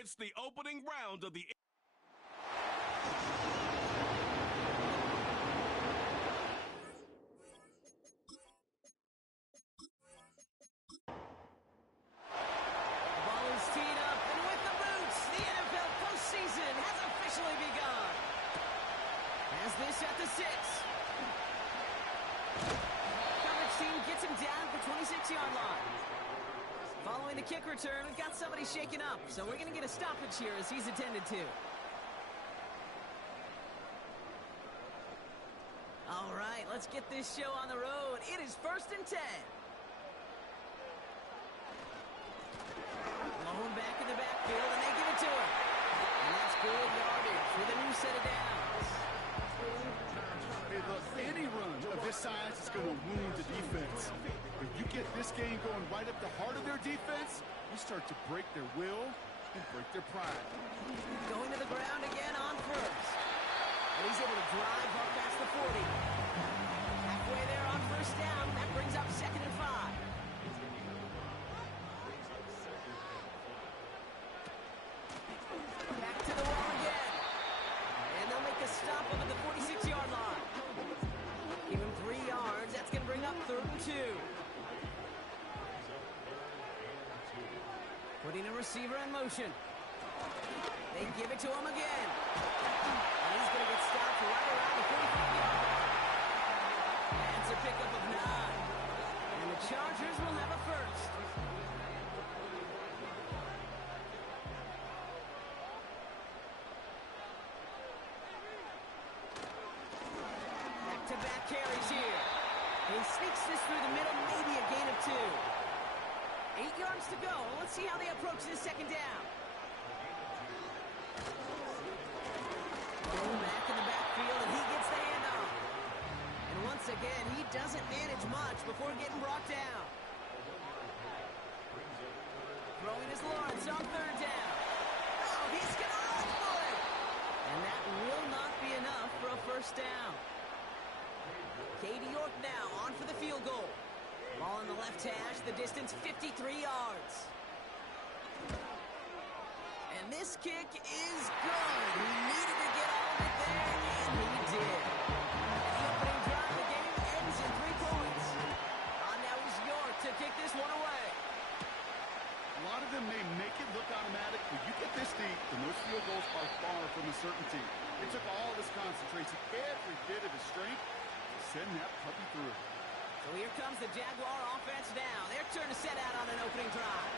It's the opening round of the... Ball is teed up, and with the boots, the NFL postseason has officially begun. As this at the 6. Coverage team gets him down at the 26-yard line. Following the kick return, we've got somebody shaken up, so we're going to get a stoppage here as he's attended to. All right, let's get this show on the road. It is 1st and 10. Blown back in the backfield, and they give it to him. And that's good yardage with a new set of downs. Hey, look, any run of this size is going to wound the defense. If you get this game going right up the heart of their defense, you start to break their will and break their pride. Going to the ground again on first. And he's able to drive up past the 40. Halfway there on 1st down. That brings up 2nd and 5. Back to the wall again. And they'll make a stop up at the 46-yard line. Give him 3 yards. That's going to bring up 3rd and 2. Putting a receiver in motion. They give it to him again. And he's going to get stopped right around the 45-yard line. That's a pickup of 9. And the Chargers will have a first. Back-to-back carries here. He sneaks this through the middle, maybe a gain of 2. 8 yards to go. Let's see how they approach this 2nd down. Going back in the backfield, and he gets the handoff. And once again, he doesn't manage much before getting brought down. Throwing his Lawrence on 3rd down. Oh, he's going to run for it. And that will not be enough for a 1st down. Katie York now on for the field goal. Ball in the left hash, the distance 53 yards. And this kick is good. He needed to get all of it there, and he did. And the opening drive, the game ends in 3 points. Now is York to kick this one away. A lot of them may make it look automatic, but you get this deep, and those field goals are far from a certainty. It took all his concentration, every bit of his strength, to send that puppy through. So here comes the Jaguar offense now. Their turn to set out on an opening drive.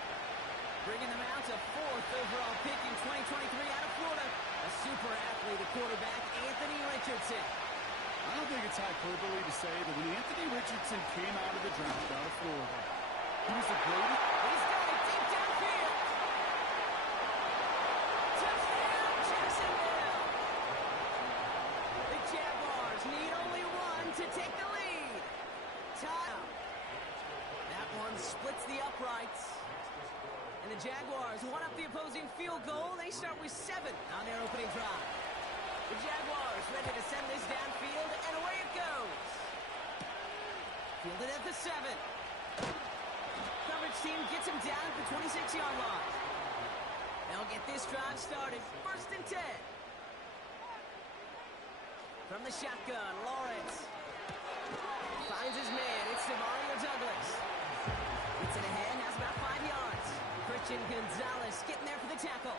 Bringing them out to 4th overall pick in 2023 out of Florida. A super athlete at quarterback, Anthony Richardson. I don't think it's hyperbole to say that when Anthony Richardson came out of the draft out of Florida, he was the greatest. He's got it deep downfield. Touchdown, Jacksonville. The Jaguars need only 1 to take the lead. Time. That one splits the uprights. And the Jaguars one up the opposing field goal. They start with 7 on their opening drive. The Jaguars ready to send this downfield, and away it goes. Fielded at the 7. Coverage team gets him down at the 26-yard line. They'll get this drive started. 1st and 10. From the shotgun, Lawrence finds his man. It's Demario Douglas. Gets it ahead, has about 5 yards. Christian Gonzalez getting there for the tackle.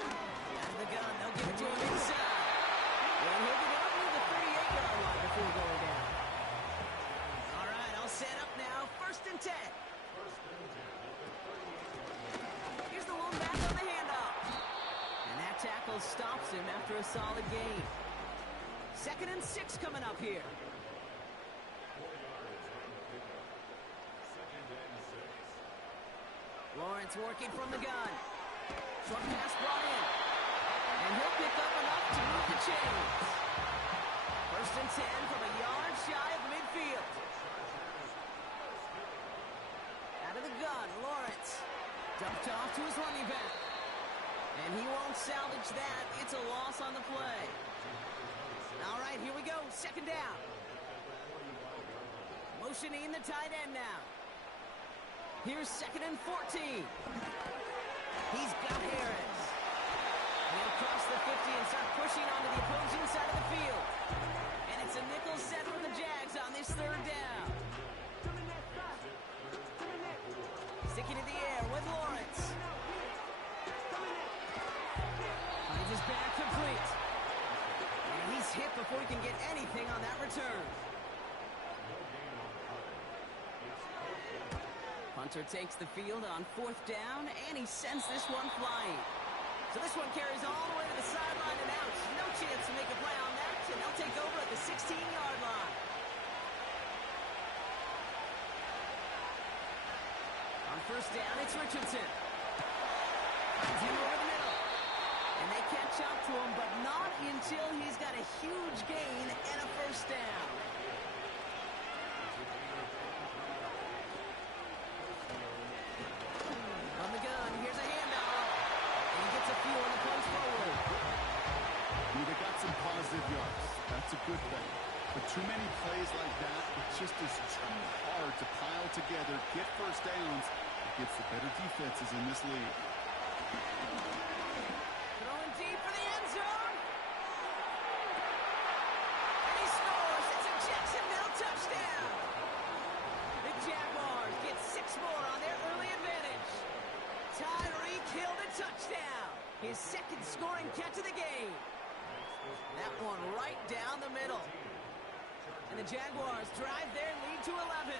Out of the gun, they'll give it to him inside. And he'll get it up near the 38-yard line before going down. All right, all set up now. 1st and 10. Here's the one back on the handoff. And that tackle stops him after a solid gain. 2nd and 6 coming up here. Lawrence working from the gun. Short pass brought in. And he'll pick up enough to move the chains. 1st and 10 from a yard shy of midfield. Out of the gun, Lawrence. Dumped off to his running back. And he won't salvage that. It's a loss on the play. All right, here we go. 2nd down. Motioning the tight end now. Here's 2nd and 14. He's got Harris. He'll cross the 50 and start pushing onto the opposing side of the field. And it's a nickel set for the Jags on this 3rd down. Sticking in the air with Lawrence. Finds his back complete. And he's hit before he can get anything on that return. Hunter takes the field on 4th down, and he sends this one flying. So this one carries all the way to the sideline and out. No chance to make a play on that, and they'll take over at the 16-yard line. On 1st down, it's Richardson. Finds him over the middle. And they catch up to him, but not until he's got a huge gain and a 1st down. On the gun, here's a handoff. And he gets a few on the punch forward. They got some positive yards. That's a good thing. But too many plays like that, it just is too hard to pile together, get 1st downs against the better defenses in this league. Throwing deep for the end zone. And he scores. It's a Jacksonville touchdown. The Jaguars get 6 more on their early advantage. Tyreek Hill the touchdown. His 2nd scoring catch of the game. That one right down the middle. And the Jaguars drive their lead to 11.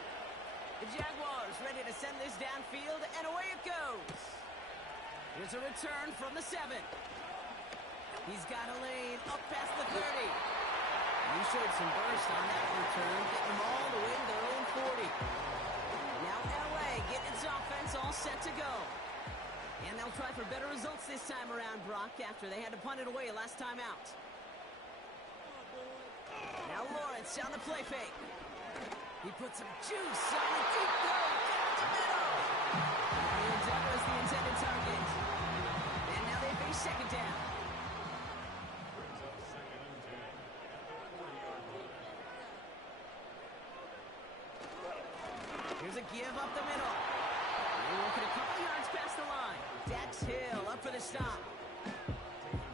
The Jaguars ready to send this downfield, and away it goes. Here's a return from the 7. He's got a lane up past the 30. He showed some burst on that return, getting them all the way to their own 40. Now LA getting its offense all set to go. And they'll try for better results this time around, Brock, after they had to punt it away last time out. Now Lawrence on the play fake. He puts some juice on the deep throw down the middle. And that was the intended target. And now they face 2nd down. Here's a give up the middle. They're working a couple yards past the line. Dax Hill up for the stop.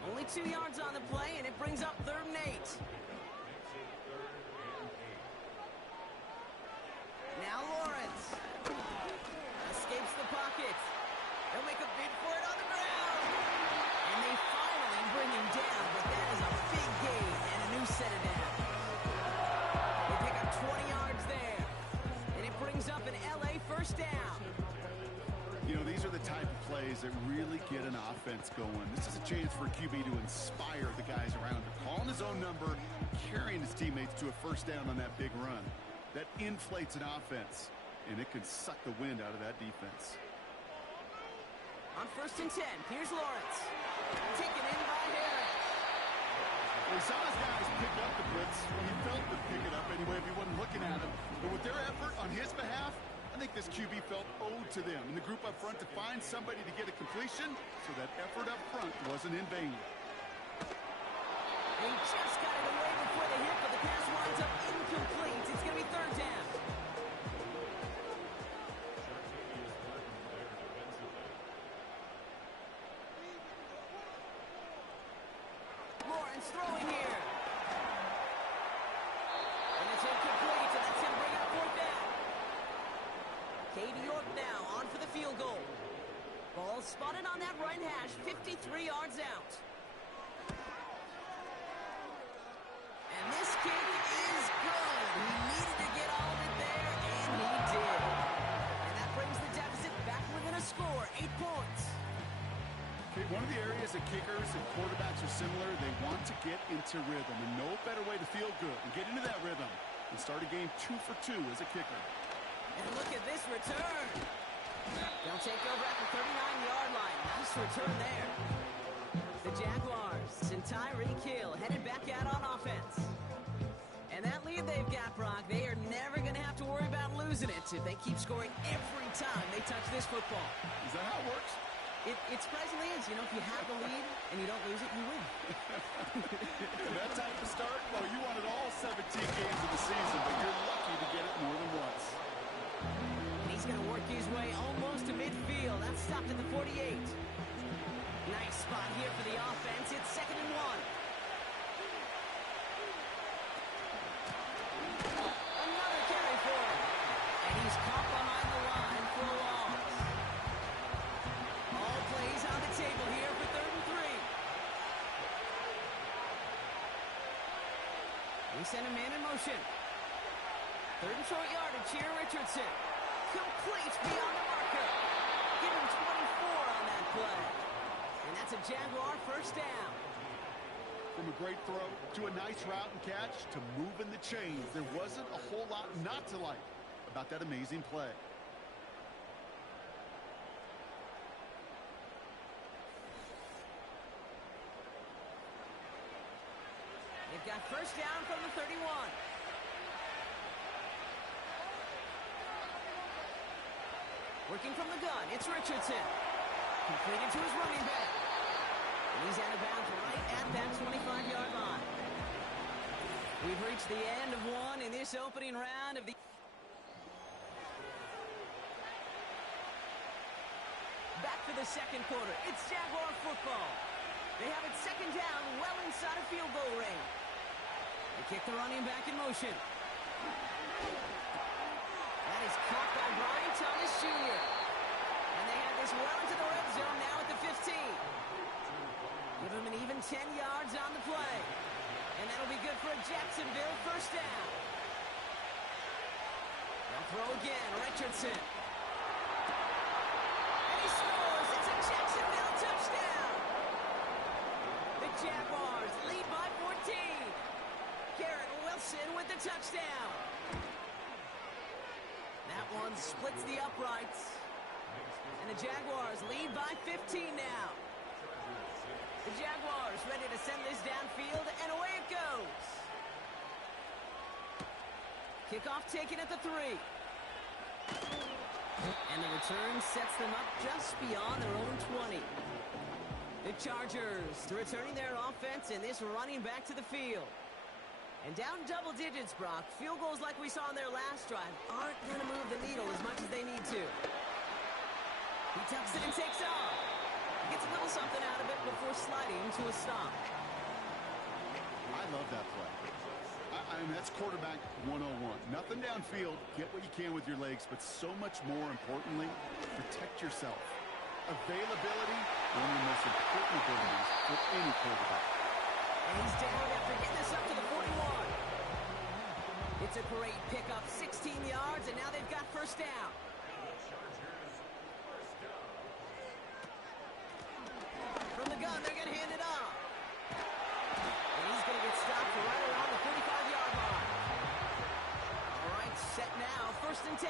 Only 2 yards on the play, and it brings up 3rd and 8. Now Lawrence escapes the pocket. They'll make a bid for it on the ground. And they finally bring him down, but that is a big gain and a new set of downs. They pick up 20 yards there. And it brings up an LA 1st down. You know, these are the type of plays that really get an offense going. This is a chance for QB to inspire the guys around him. Calling his own number, carrying his teammates to a 1st down on that big run. That inflates an offense, and it can suck the wind out of that defense. On 1st and 10, here's Lawrence. Taken in by Harris. Well, he saw his guys pick up the blitz. Well, he felt them pick it up anyway if he wasn't looking at him. But with their effort on his behalf, I think this QB felt owed to them and the group up front to find somebody to get a completion, so that effort up front wasn't in vain. He just got it away before the hit, but the pass winds up incomplete. It's going to be 3rd down. Lawrence throwing here. And it's incomplete, and that's going to bring up 4th down. Katie York now on for the field goal. Ball spotted on that right hash, 53 yards out. And this kick is good. He needed to get all of it there, and he did. And that brings the deficit back within a score, 8 points. Okay, one of the areas that kickers and quarterbacks are similar, they want to get into rhythm, and no better way to feel good and get into that rhythm than start a game 2 for 2 as a kicker. And look at this return. They'll take over at the 39-yard line. Nice return there. The Jaguars and Tyreek Hill headed back out on offense. And that lead they've got, Brock, they are never going to have to worry about losing it if they keep scoring every time they touch this football. Is that how it works? It surprisingly is. You know, if you have the lead and you don't lose it, you win. And that type of start, well, you wanted all 17 games of the season, but you're lucky to get it more than once. And he's going to work his way all here for the offense. It's 2nd and 1. Another carry for him. And he's caught behind the line for a loss. All plays on the table here for 3rd and 3. We send a man in motion. 3rd and short yardage here, Richardson. Complete beyond the marker. Give him 24 on that play. And that's a Jaguar first down. From a great throw to a nice route and catch to moving the chains, there wasn't a whole lot not to like about that amazing play. They've got first down from the 31. Working from the gun, it's Richardson. Completed to his running back. And he's out of bounds right at that 25-yard line. We've reached the end of one in this opening round of the... Back for the second quarter. It's Jaguar football. They have it 2nd down, well inside of field goal range. They kick the running back in motion. That is caught by Brian Thomas Jr. And they have this well into the red zone now at the 15. Give him an even 10 yards on the play. And that'll be good for a Jacksonville first down. They'll throw again, Richardson. And he scores! It's a Jacksonville touchdown! The Jaguars lead by 14. Garrett Wilson with the touchdown. That one splits the uprights. And the Jaguars lead by 15 now. The Jaguars ready to send this downfield, and away it goes. Kickoff taken at the 3. And the return sets them up just beyond their own 20. The Chargers returning their offense, and this running back to the field. And down double digits, Brock. Field goals like we saw on their last drive aren't going to move the needle as much as they need to. He tucks it and takes off. Gets a little something out of it before sliding to a stop. I love that play. I mean, that's quarterback 101. Nothing downfield. Get what you can with your legs, but so much more importantly, protect yourself. Availability, one of the most important abilities for any quarterback. And he's down after getting this up to the 41. It's a great pickup, 16 yards, and now they've got first down. From the gun, they're going to hand it off. And he's going to get stopped right around the 45-yard line. All right, set now, 1st and 10.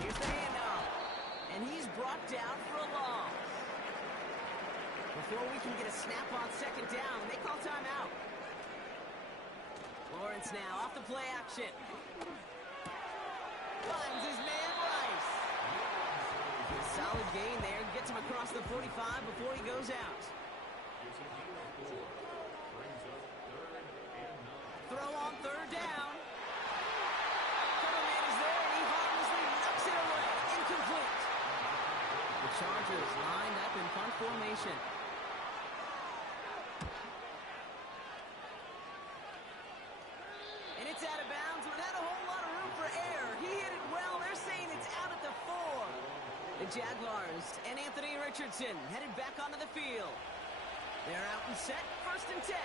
Here's the handoff. And he's brought down for a loss. Before we can get a snap on 2nd down, they call timeout. Lawrence now off the play action. Finds his man Rice. A solid gain there. Gets him across the 45 before he goes out. Throw on 3rd down. Cover man is there, and he harmlessly knocks it away. Incomplete. The Chargers lined up in punt formation. And it's out of bounds without a whole lot of room for error. He hit it well. They're saying it's out at the 4. The Jaguars and Anthony Richardson headed back onto the field. They're out and set, 1st and 10.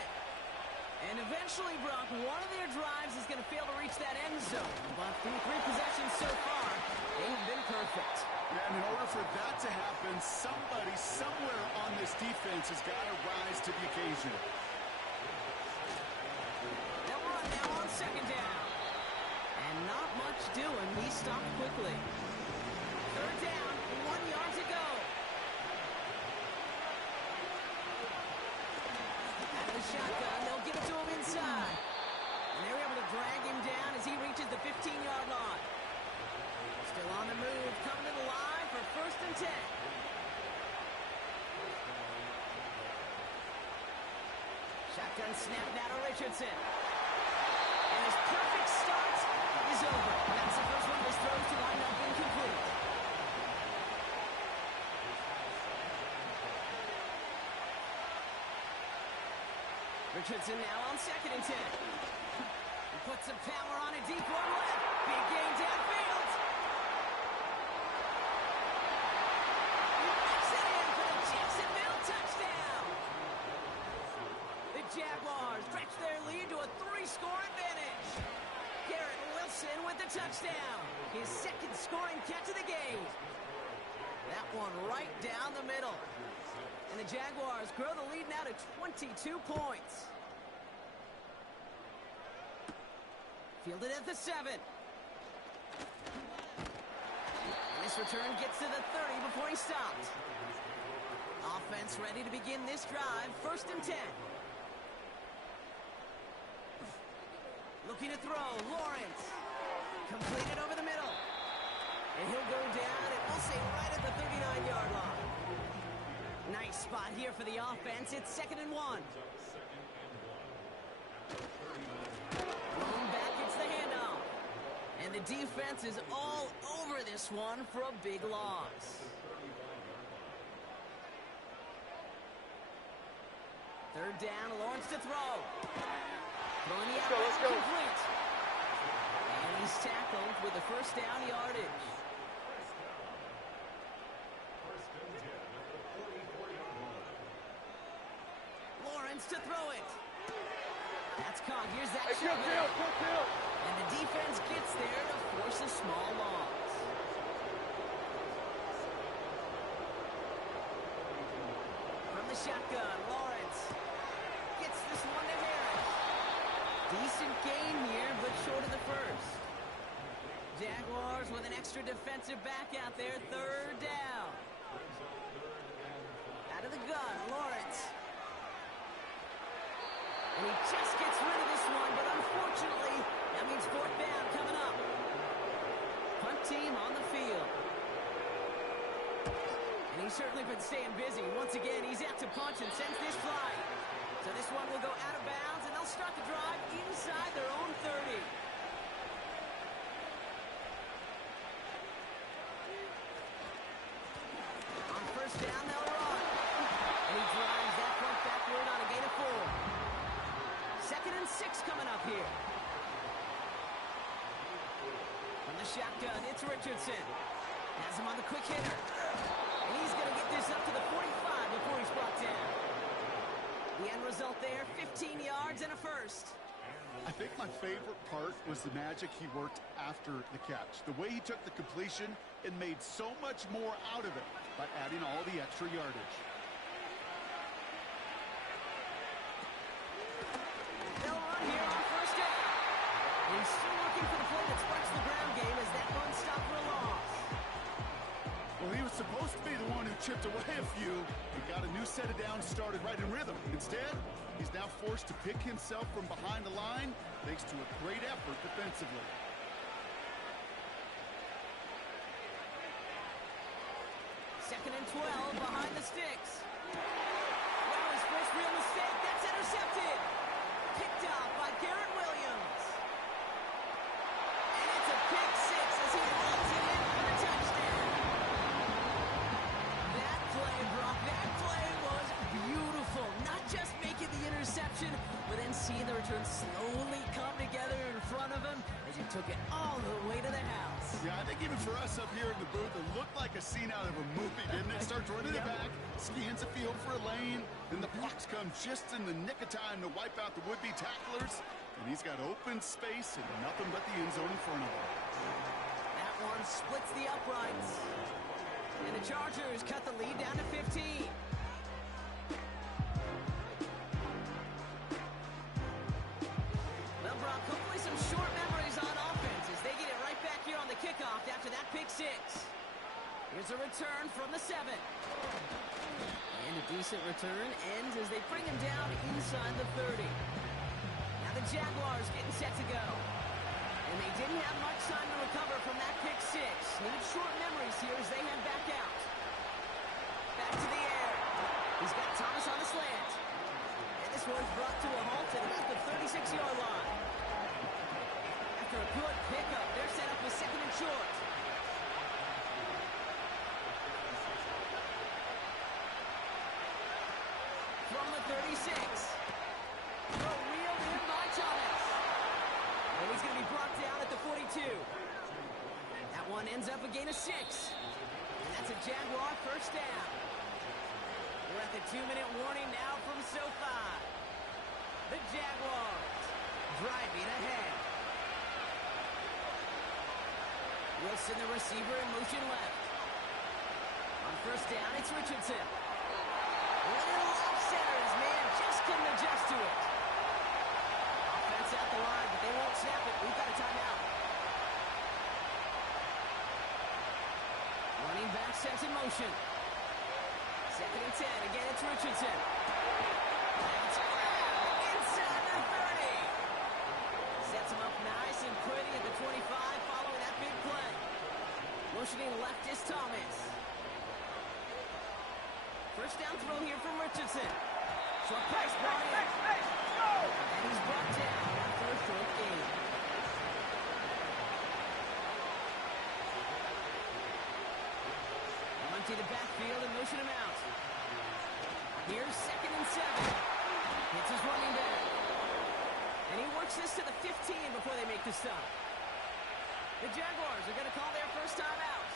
And eventually, Brock, one of their drives is going to fail to reach that end zone. But through 3 possessions so far, they have been perfect. Yeah, and in order for that to happen, somebody somewhere on this defense has got to rise to the occasion. They'll run now on 2nd down. And not much doing. He stopped quickly. 3rd down, 1 yard to go. Out of the shotgun, they'll give it to him inside. And they're able to drag him down as he reaches the 15-yard line. Still on the move, coming to the line for 1st and 10. Shotgun snap now to Richardson. And his perfect start is over. That's the first one of his throws to line up incomplete. Richardson now on 2nd and 10. He puts some power on a deep one left. Big gain downfield. He makes it in for the Jacksonville touchdown. The Jaguars stretch their lead to a 3-score advantage. Garrett Wilson with the touchdown. His 2nd scoring catch of the game. That one right down the middle. And the Jaguars grow the lead now to 22 points. Fielded at the 7. And this return gets to the 30 before he stopped. Offense ready to begin this drive. 1st and 10. Looking to throw. Lawrence. Completed over the middle. And he'll go down, and we'll say right at the 39-yard line. Nice spot here for the offense. It's 2nd and 1. Thrown back, it's the handoff. And the defense is all over this one for a big loss. 3rd down, Lawrence to throw. Throwing the out, let's go. Complete. And he's tackled with the 1st down yardage. Lawrence to throw it. That's caught. Here's that shot. And the defense gets there to force a small loss. From the shotgun, Lawrence gets this one to Harris. Decent gain here, but short of the 1st. Jaguars with an extra defensive back out there. 3rd down. Out of the gun, Lawrence. And he just gets rid of this one, but unfortunately, that means 4th down coming up. Punt team on the field. And he's certainly been staying busy. Once again, he's out to punch and sends this flying. So this one will go out of bounds, and they'll start the drive inside their own 30. On 1st down, they'll run. And he drives that front backward on a gain of 4. 2nd and 6 coming up here. From the shotgun, it's Richardson. Has him on the quick hitter. And he's going to get this up to the 45 before he's brought down. The end result there, 15 yards and a 1st. I think my favorite part was the magic he worked after the catch. The way he took the completion and made so much more out of it by adding all the extra yardage. They'll run here on 1st down. And he's still looking for the play that sparks the ground game as that run stopped for a loss. Well, he was supposed to be the one who chipped away a few and got a new set of downs started right in rhythm. Instead, he's now forced to pick himself from behind the line thanks to a great effort defensively. 2nd and 12 behind the sticks. Well, his first real mistake. That's intercepted. Picked off by Garrett Williams. And it's a pick 6 as he runs it in for the touchdown. That play, Brock, that play was beautiful. Not just making the interception, but then seeing the return slowly come together in front of him as he took it all the way to the house. Yeah, I think even for us up here in the booth, it looked like a scene out of a movie, didn't it? Starts running it back, scans the field for a lane, then the blocks come just in the nick of time to wipe out the would-be tacklers, and he's got open space and nothing but the end zone in front of him. That one splits the uprights. And the Chargers cut the lead down to 15. Well, Brock, hopefully some short memories on offense as they get it right back here on the kickoff after that pick 6. Here's a return from the 7. And a decent return ends as they bring him down inside the 30. Now the Jaguars getting set to go. And they didn't have much time to recover from that pick 6. Need short memories here as they head back out. Back to the air. He's got Thomas on the slant. And this one's brought to a halt at about the 36-yard line. After a good pickup, they're set up with 2nd and short. From the 36. ends up a gain of 6. And that's a Jaguar first down. We're at the 2-minute warning now from SoFi. The Jaguars driving ahead. Wilson, the receiver, in motion left. On first down, it's Richardson. Little off center, his man just couldn't adjust to it. Offense out the line, but they won't snap it. We've got a timeout. Running back sent in motion. 2nd and 10. Again, it's Richardson. It's grabbed inside the 30. Sets him up nice and pretty at the 25 following that big play. Motioning left is Thomas. First down throw here from Richardson. Short pass brought in. And he's brought down after a short gain. They'll empty the backfield and motion him out. Here's 2nd and 7. Hits his running back. And he works this to the 15 before they make the stop. The Jaguars are going to call their first time out.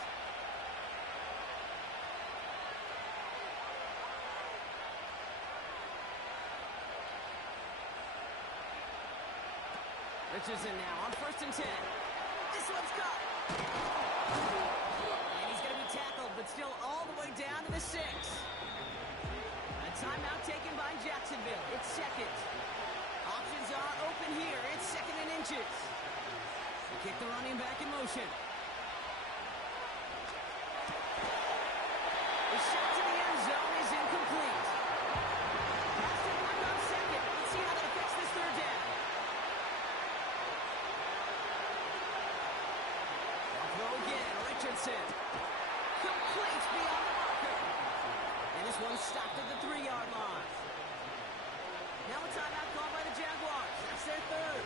Richardson now on 1st and 10. This one's caught. And he's going to be tackled, but still all the way down to the 6. A timeout taken by Jacksonville. It's 2nd. Options are open here. It's 2nd and inches. They kick the running back in motion. The shot to the end zone is incomplete. Pass to mark on 2nd. Let's see how that affects this 3rd down. Throw again, Richardson. Complete beyond the marker. And this one stopped at the 3-yard line. Now a timeout called by the Jaguars. That's their 3rd.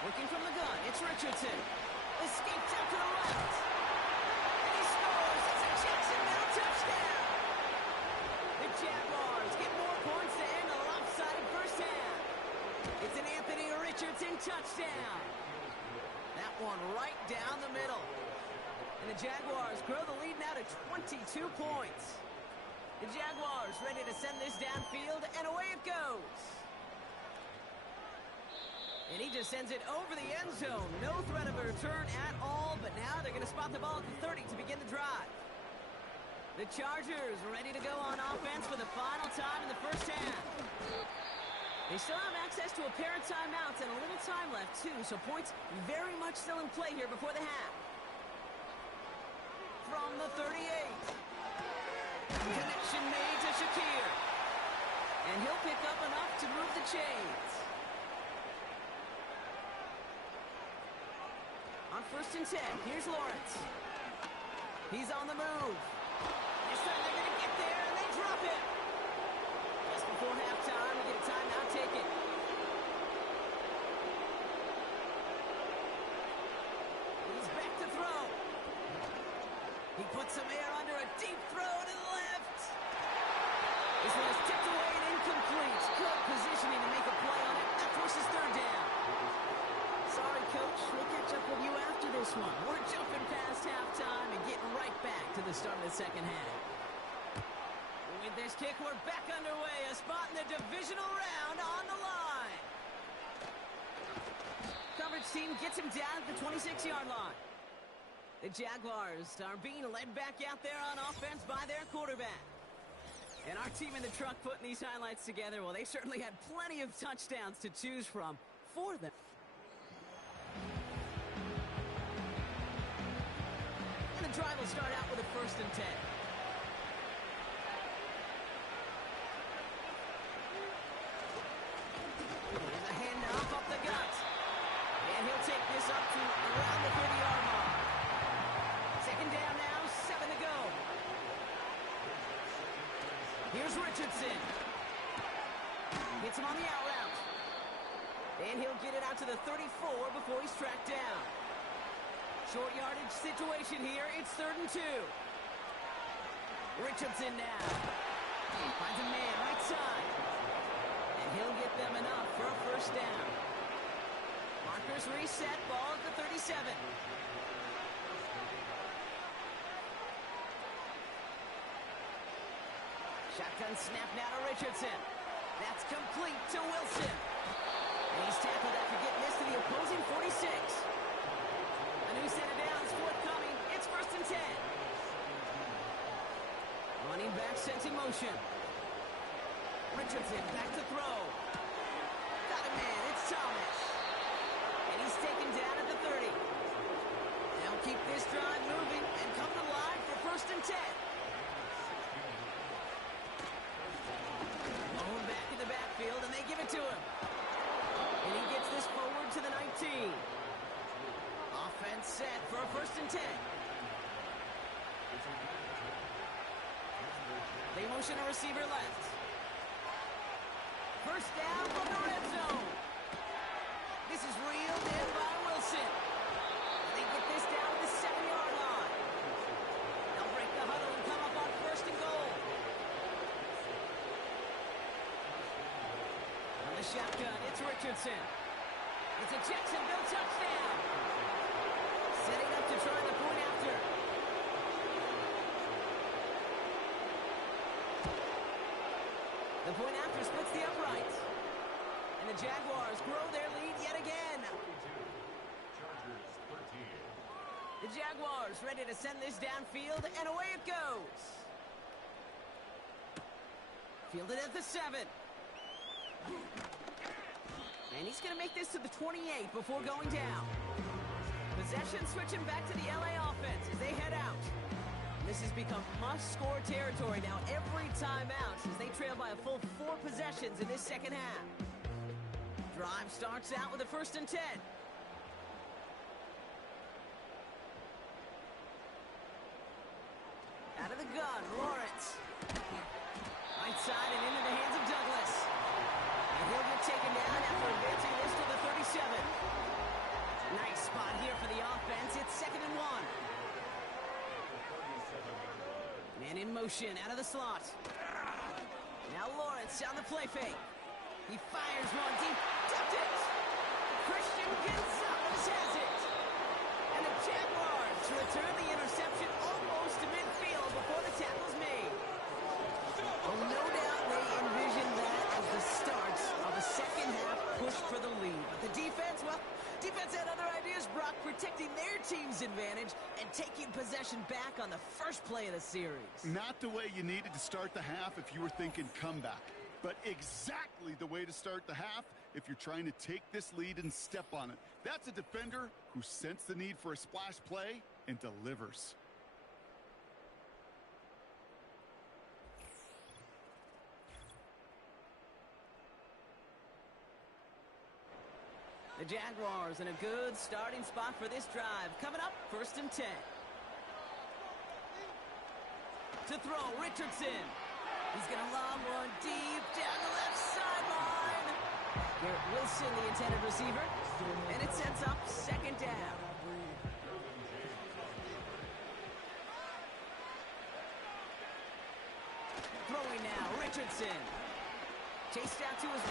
Working from the gun, it's Richardson. Escapes out to the left. And he scores. It's a Jacksonville touchdown. The Jaguars get more points to end a lopsided first half. It's an Anthony Richardson touchdown. That one right down the middle. And the Jaguars grow the lead now to 22 points. The Jaguars ready to send this downfield, and away it goes. And he just sends it over the end zone. No threat of a return at all, but now they're going to spot the ball at the 30 to begin the drive. The Chargers ready to go on offense for the final time in the first half. They still have access to a pair of timeouts and a little time left, too, so points very much still in play here before the half. From the 38. Connection made to Shakir. And he'll pick up enough to move the chains. On 1st and 10, here's Lawrence. He's on the move. This time they're going to get there, and they drop it. Just before halftime, we get a timeout taken. He's back to throw. He puts some air under a deep throw to the left. This one is tipped away and incomplete. Good positioning to make a play on it. That forces 3rd down. Sorry, Coach. We'll catch up with you after this one. We're jumping past halftime and getting right back to the start of the second half. With this kick, we're back underway. A spot in the divisional round on the line. Coverage team gets him down at the 26-yard line. The Jaguars are being led back out there on offense by their quarterback. And our team in the truck putting these highlights together, well, they certainly had plenty of touchdowns to choose from for them. And the drive will start out with a 1st and 10. There's a handoff up the gut. And he'll take this up to around the 30-yard mark. 2nd down now, 7 to go. Here's Richardson. Hits him on the out route. And he'll get it out to the 34 before he's tracked down. Short yardage situation here. It's 3rd and 2. Richardson now. Finds a man right side. And he'll get them enough for a first down. Marker Jaguars reset, ball at the 37. Shotgun snap now to Richardson. That's complete to Wilson. And he's tackled after getting this to the opposing 46. A new set of downs forthcoming. It's 1st and 10. Running back sensing motion. Richardson back to throw. Got him in. It's Thomas. And he's taken down at the 30. They'll keep this drive moving and come to line for 1st and 10. Bone back in the backfield, and they give it to him. And he gets this forward to the 19. Offense set for a 1st and 10. They motion a receiver left. 1st down from the red zone. This is reeled in by Wilson. And they get this down to the 7-yard line. They'll break the huddle and come up on 1st and goal. On the shotgun, it's Richardson. It's a Jacksonville touchdown. Setting up to try the point after. The point after splits the uprights. And the Jaguars grow their lead yet again. The Jaguars ready to send this downfield, and away it goes. Fielded at the 7. And he's going to make this to the 28 before going down. Possession switching back to the LA offense as they head out. This has become must-score territory now every time out as they trail by a full 4 possessions in this second half. Drive starts out with a 1st and 10. Out of the gun, Lawrence. Right side and into the hands of Douglas. And he'll get taken down after advancing this to the 37. Nice spot here for the offense. It's 2nd and 1. Man in motion out of the slot. Now Lawrence on the play fake. He fires one deep. Tapped it. Christian Gonzalez has it. And the Jaguars return the interception almost to midfield before the tackle's made. Oh, no doubt they envisioned that as the start of a second half push for the lead. But the defense, well, defense had other ideas, Brock, protecting their team's advantage and taking possession back on the first play of the series. Not the way you needed to start the half if you were thinking comeback, but exactly the way to start the half if you're trying to take this lead and step on it. That's a defender who sensed the need for a splash play and delivers. The Jaguars in a good starting spot for this drive. Coming up, 1st and 10. To throw, Richardson. He's going to lob one deep down the left sideline. Garrett Wilson, the intended receiver. And it sets up 2nd down. Throwing now, Richardson. Chased out to his...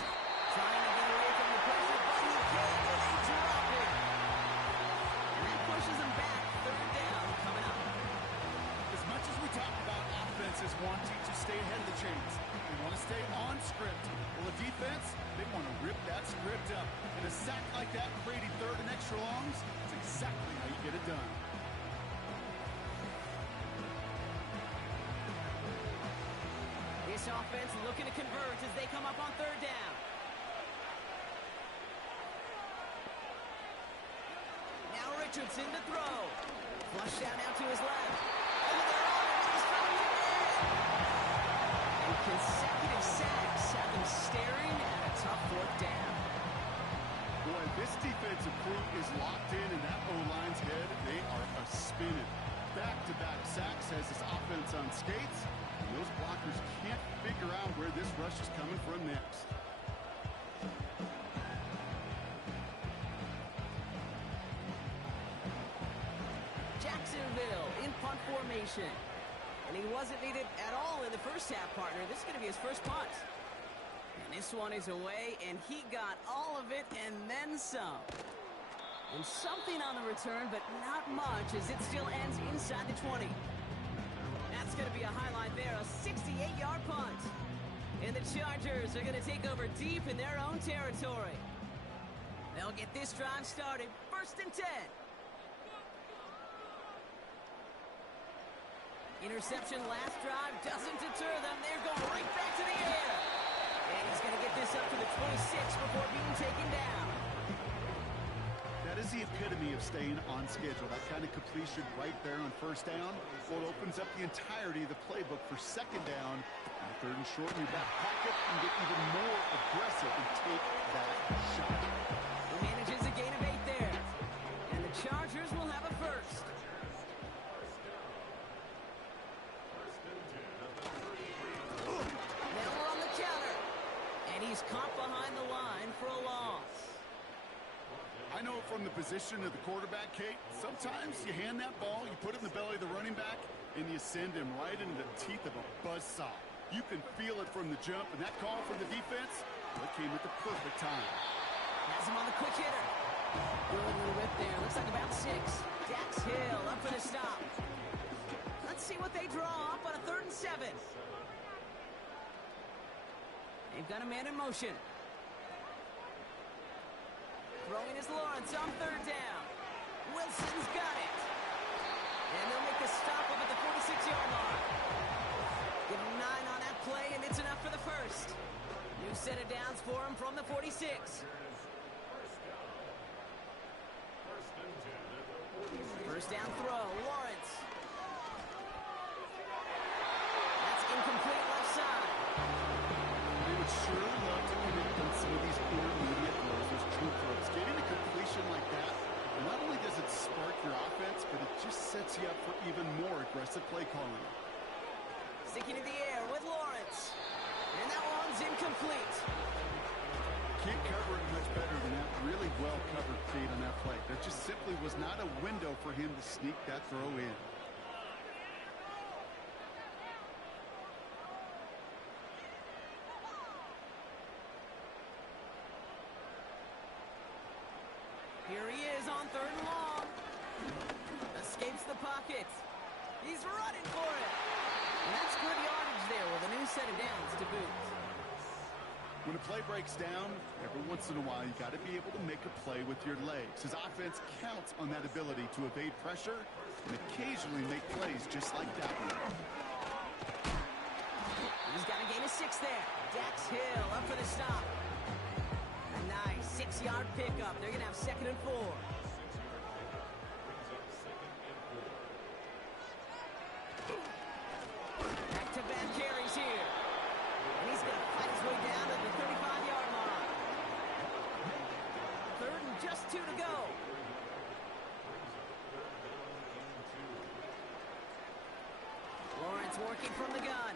Trying to get away from the pressure, but he can't, and they drop it. And that pushes him back. 3rd down coming up. As much as we talk about offenses wanting to stay ahead of the chains, they want to stay on script. Well, the defense, they want to rip that script up. And a sack like that, creating 3rd and extra longs, is exactly how you get it done. This offense looking to convert as they come up on 3rd down. Now Richardson to throw. Flush out now to his left. Over the line, and he's throwing it in. And consecutive sacks have them staring at a tough 4th down. Boy, this defensive crew is locked in that O-line's head. They are a-spinning. Back-to-back sacks has this offense on skates. And those blockers can't figure out where this rush is coming from next. Jacksonville in punt formation. And he wasn't needed at all in the first half, partner. This is going to be his first punt. And this one is away, and he got all of it and then some. And something on the return, but not much, as it still ends inside the 20. That's going to be a highlight there, a 68-yard punt. And the Chargers are going to take over deep in their own territory. They'll get this drive started, 1st and 10. Interception last drive doesn't deter them. They're going right back to the air. And he's going to get this up to the 26 before being taken down. That is the epitome of staying on schedule. That kind of completion right there on 1st down. Well, it opens up the entirety of the playbook for 2nd down. And 3rd and short in your back pocket and get even more aggressive and take that shot. He manages a gain of 8 there. And the Chargers will have a first. Now we're on the counter. And he's caught behind the line for a loss. I know from the position of the quarterback, Kate, sometimes you hand that ball, you put it in the belly of the running back, and you send him right into the teeth of a buzzsaw. You can feel it from the jump, and that call from the defense, well, it came at the perfect time. Has him on the quick hitter. Good little whip there. Looks like about 6. Dax Hill up for the stop. Let's see what they draw up on a 3rd and 7. They've got a man in motion. Throwing is Lawrence on 3rd down. Wilson's got it. And they'll make the stop up at the 46-yard line. Give him 9 on that play, and it's enough for the first. New set of downs for him from the 46. First down throw, Lawrence. That's incomplete left side. They would sure love to connect on some of these intermediate throws, those true throws. Getting a completion like that, not only does it spark your offense, but it just sets you up for even more aggressive play calling. Sticking in the air with Lawrence. And that one's incomplete. Can't cover it much better than that. Really well covered, Kate, on that play. There just simply was not a window for him to sneak that throw in. Here he is on 3rd and long. Escapes the pocket. He's running for it. And that's good yardage there with a new set of downs to boot. When a play breaks down, every once in a while you got to be able to make a play with your legs. His offense counts on that ability to evade pressure and occasionally make plays just like that one. He's got a gain of 6 there. Dax Hill up for the stop. A nice 6-yard pickup. They're going to have 2nd and 4. Back-to-back carries here. And he's going to fight his way down to the 35-yard line. 3rd and just 2 to go. Lawrence working from the gun.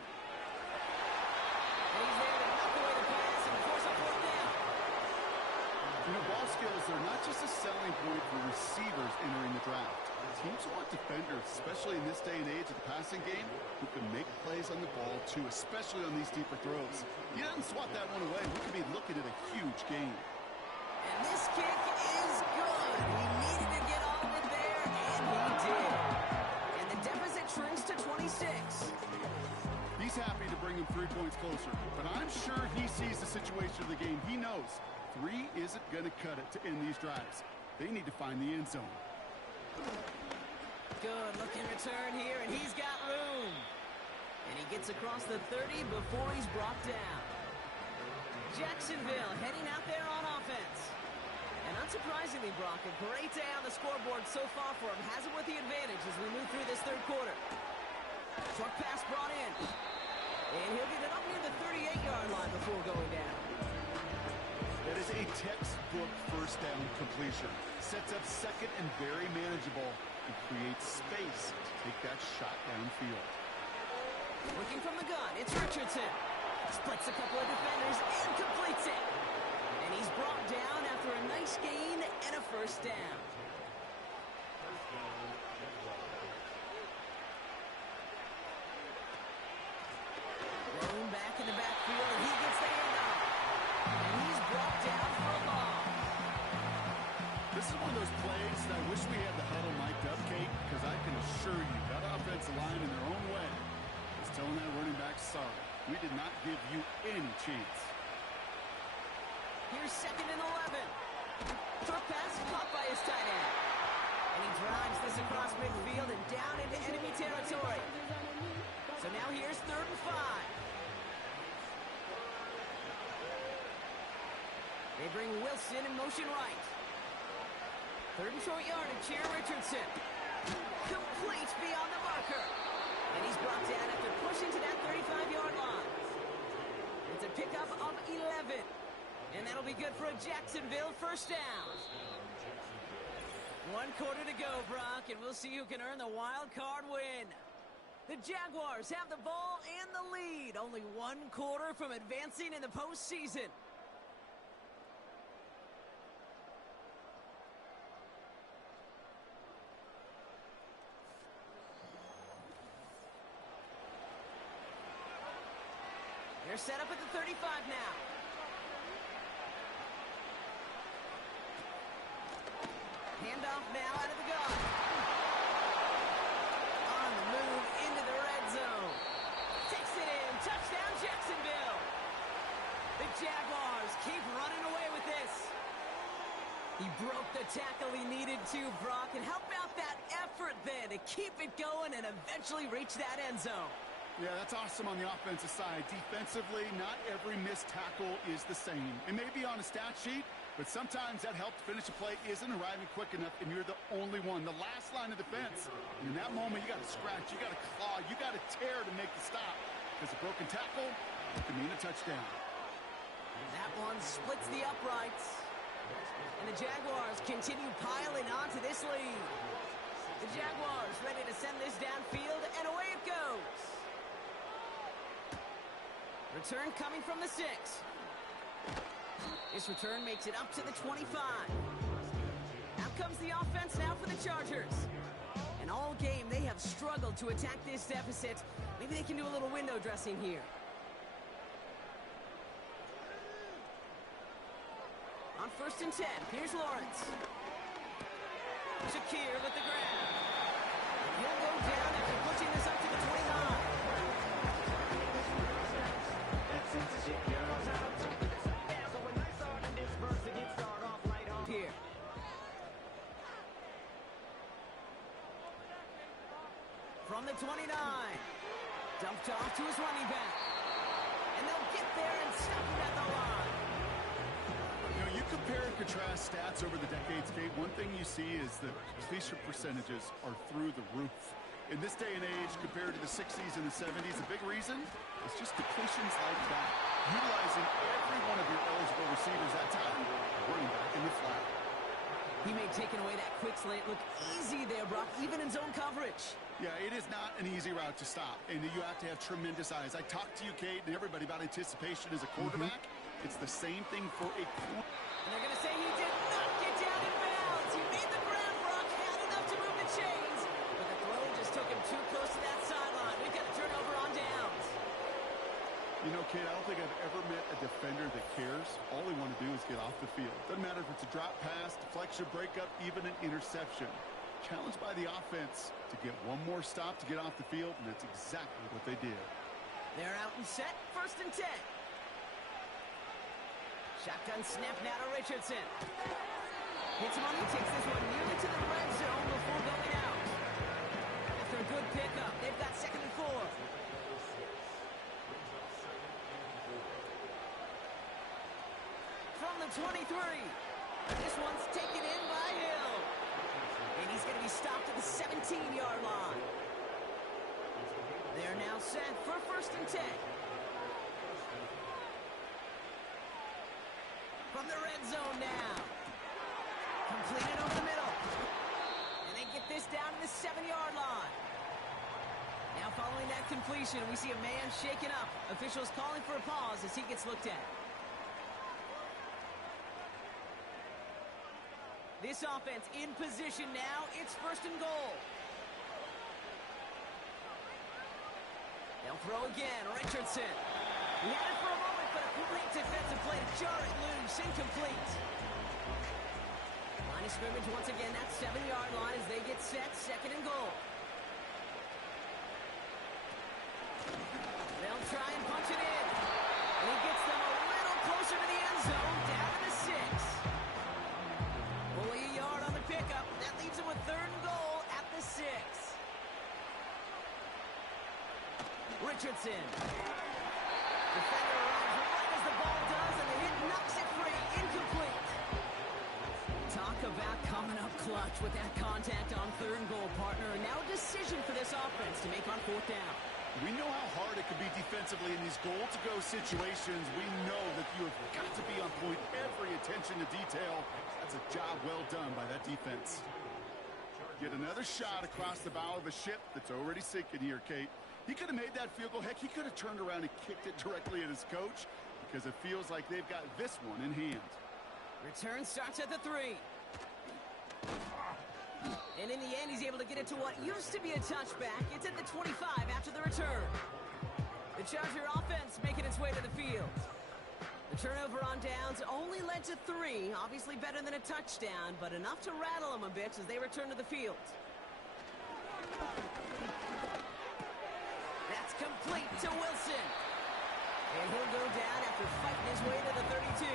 And he's there to knock away the pass and force a 4th down. You know, ball skills are not just a selling point for receivers entering the draft. Teams want defenders, especially in this day and age of the passing game, who can make plays on the ball too, especially on these deeper throws. He doesn't swat that one away. We could be looking at a huge game. And this kick is good. He needed to get all of it there, and he did. And the deficit shrinks to 26. He's happy to bring him 3 points closer, but I'm sure he sees the situation of the game. He knows 3 isn't going to cut it to end these drives. They need to find the end zone. Good looking return here, and he's got room. And he gets across the 30 before he's brought down. Jacksonville heading out there on offense. And unsurprisingly, Brock, a great day on the scoreboard so far for him. Has him with the advantage as we move through this 3rd quarter. Short pass brought in. And he'll get it up near the 38-yard line before going down. That is a textbook 1st down completion. Sets up 2nd and very manageable and creates space to take that shot downfield. Working from the gun, it's Richardson. Splits a couple of defenders and completes it. And he's brought down after a nice gain and a 1st down. Thrown back in the backfield, and he gets the handoff. And he's brought down for a loss. This This is one of those plays that I wish we had the huddle mic'd up, Kate, because I can assure you that offensive line in their own way is telling that running back, sorry, we did not give you any chance. Here's 2nd and 11. Short pass caught by his tight end. And he drives this across midfield and down into enemy territory. So now here's 3rd and 5. They bring Wilson in motion right. 3rd and short yardage here, Richardson. Complete beyond the marker. And he's brought down after pushing to that 35-yard line. It's a pickup of 11. And that'll be good for a Jacksonville first down. 1 quarter to go, Brock, and we'll see who can earn the wild card win. The Jaguars have the ball and the lead. Only 1 quarter from advancing in the postseason. They're set up at the 35 now. Handoff now out of the gun. On the move into the red zone. Takes it in. Touchdown, Jacksonville. The Jaguars keep running away with this. He broke the tackle he needed to, Brock. And how about that effort then to keep it going and eventually reach that end zone? Yeah, that's awesome on the offensive side. Defensively, not every missed tackle is the same. It may be on a stat sheet, but sometimes that help to finish a play isn't arriving quick enough, and you're the only one. The last line of defense. And in that moment, you got to scratch, you got to claw, you got to tear to make the stop. Because a broken tackle can mean a touchdown. That one splits the uprights. And the Jaguars continue piling onto this lead. The Jaguars ready to send this downfield, and away it goes. Return coming from the 6. This return makes it up to the 25. Out comes the offense now for the Chargers. And all game, they have struggled to attack this deficit. Maybe they can do a little window dressing here. On 1st and 10, here's Lawrence. Shakir with the grab. He'll go down after pushing this up to the 29. Here. From the 29. Dumped off to his running back. And they'll get there and stop him at the line. You know, you compare and contrast stats over the decades, Kate. One thing you see is that completion percentages are through the roof. In this day and age, compared to the 60s and the 70s, a big reason is just completions like that. Utilizing every one of your eligible receivers that time, running back in the flat. He made taking away that quick slant look easy there, Brock, even in zone coverage. Yeah, it is not an easy route to stop, and you have to have tremendous eyes. I talked to you, Kate, and everybody about anticipation as a quarterback. It's the same thing for a quarterback. And they're going to say he did not get down in bounds. He made the grab, Brock, had enough to move the chains, but the throw just took him too close to that sideline. We've got to turn over on downs. You know, Kate, I don't think I've ever met a defender that cares. All they want to do is get off the field. Doesn't matter if it's a drop pass, deflection, breakup, even an interception. Challenged by the offense to get one more stop to get off the field, and that's exactly what they did. They're out and set, 1st and 10. Shotgun snap now to Richardson. Hits him on, he takes this one nearly to the red zone before going out. After a good pickup, they've got 2nd and 4. From the 23. This one's taken in by Hill. And he's going to be stopped at the 17-yard line. They're now set for 1st and 10. From the red zone now. Completed over the middle. And they get this down to the 7-yard line. Now following that completion, we see a man shaken up. Officials calling for a pause as he gets looked at. This offense in position now. It's 1st and goal. They'll throw again. Richardson. He had it for a moment, but a great defensive play to jar it loose. Incomplete. Line of scrimmage once again, that 7-yard line as they get set, 2nd and goal. They'll try and punch it in. And he gets them a little closer to the end zone, down to the 6. Only a yard on the pickup. That leaves him with 3rd and goal at the 6. Richardson. Defender arrives right as the ball does, and the hit knocks it free. Incomplete. Talk about coming up clutch with that contact on 3rd and goal, partner. And now a decision for this offense to make on 4th down. We know how hard it can be defensively in these goal-to-go situations. We know that you have got to be on point, every attention to detail. That's a job well done by that defense. Get another shot across the bow of a ship that's already sinking here, Kate. He could have made that field goal. Heck, he could have turned around and kicked it directly at his coach because it feels like they've got this one in hand. Return starts at the 3. And in the end, he's able to get it to what used to be a touchback. It's at the 25 after the return. The Charger offense making its way to the field. The turnover on downs only led to 3. Obviously better than a touchdown, but enough to rattle them a bit as they return to the field. That's complete to Wilson. And he'll go down after fighting his way to the 32.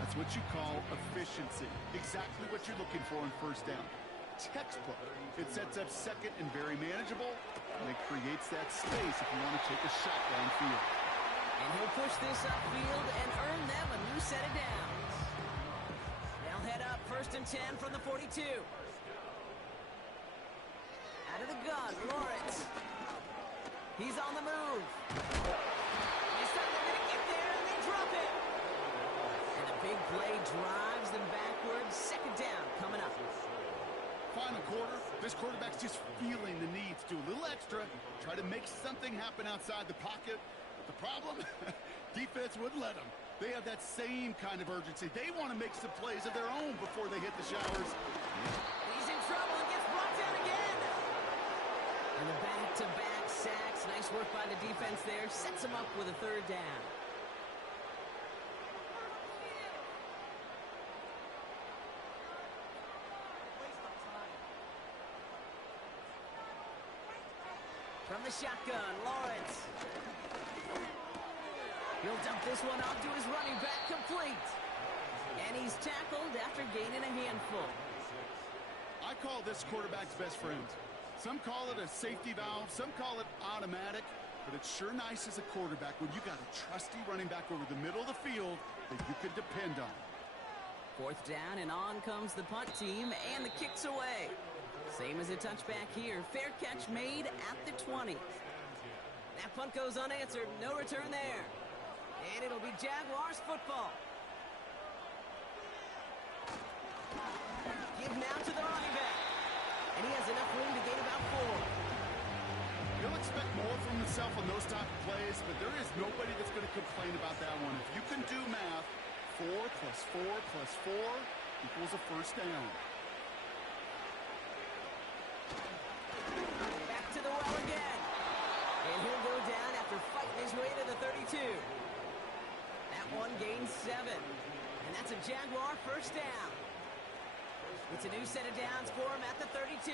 That's what you call efficiency. Exactly what you're looking for on 1st down. Textbook. It sets up 2nd and very manageable, and it creates that space if you want to take a shot downfield. And he'll push this upfield and earn them a new set of downs. They'll head up 1st and 10 from the 42. Out of the gun, Lawrence. He's on the move. They thought they're going to get there, and they drop it. And the big play drives them backwards. 2nd down coming up. Final quarter, this quarterback's just feeling the need to do a little extra, try to make something happen outside the pocket. But the problem, defense wouldn't let them. They have that same kind of urgency. They want to make some plays of their own before they hit the showers. He's in trouble and gets brought down again. And the back-to-back sacks. Nice work by the defense there. Sets him up with a 3rd down. From the shotgun, Lawrence. He'll dump this one off to his running back, complete. And he's tackled after gaining a handful. I call this quarterback's best friend. Some call it a safety valve, some call it automatic, but it's sure nice as a quarterback when you got a trusty running back over the middle of the field that you can depend on. 4th down, and on comes the punt team, and the kick's away. Same as a touchback here. Fair catch made at the 20. That punt goes unanswered. No return there. And it'll be Jaguars football. Give now to the running back. And he has enough room to gain about 4. He'll expect more from himself on those type of plays, but there is nobody that's going to complain about that one. If you can do math, 4 plus 4 plus 4 equals a 1st down. Back to the well again. And he'll go down after fighting his way to the 32. That one gains 7. And that's a Jaguar 1st down. It's a new set of downs for him at the 32.